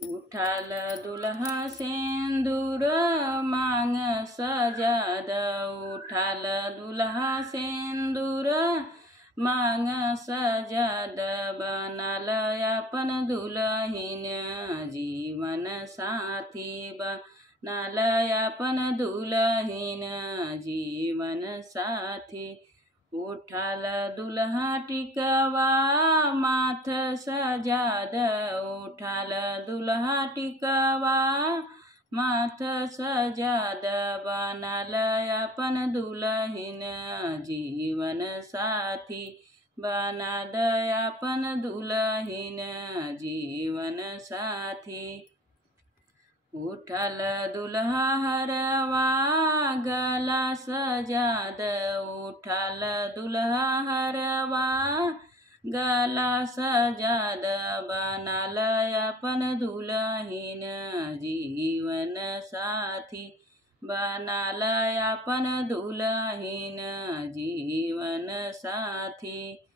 उठाल दुल्हा सिंदूर मांग सजाद। उठाल दुल्हा सिंदूर मांग सजाद। बनाल अपन दुल्हीन जीवन साथी। बनाल अपन दुल्हीन जीवन साथी। उठाल दुल्हा टिकवा माथ सजाद। उठाल दुल्हा टिकवा माथ सजाद। बनाल अपन दुल्हीन जीवन साथी। बनाद अपन दुल्हीन जीवन साथी। उठाल दुल्हा हरवा गला सजाद। उठाल दुल्हा हरवा गला सजाद। बनाल अपन दुल्हीन जीवन साथी। बनाल अपन दुल्हीन जीवन साथी।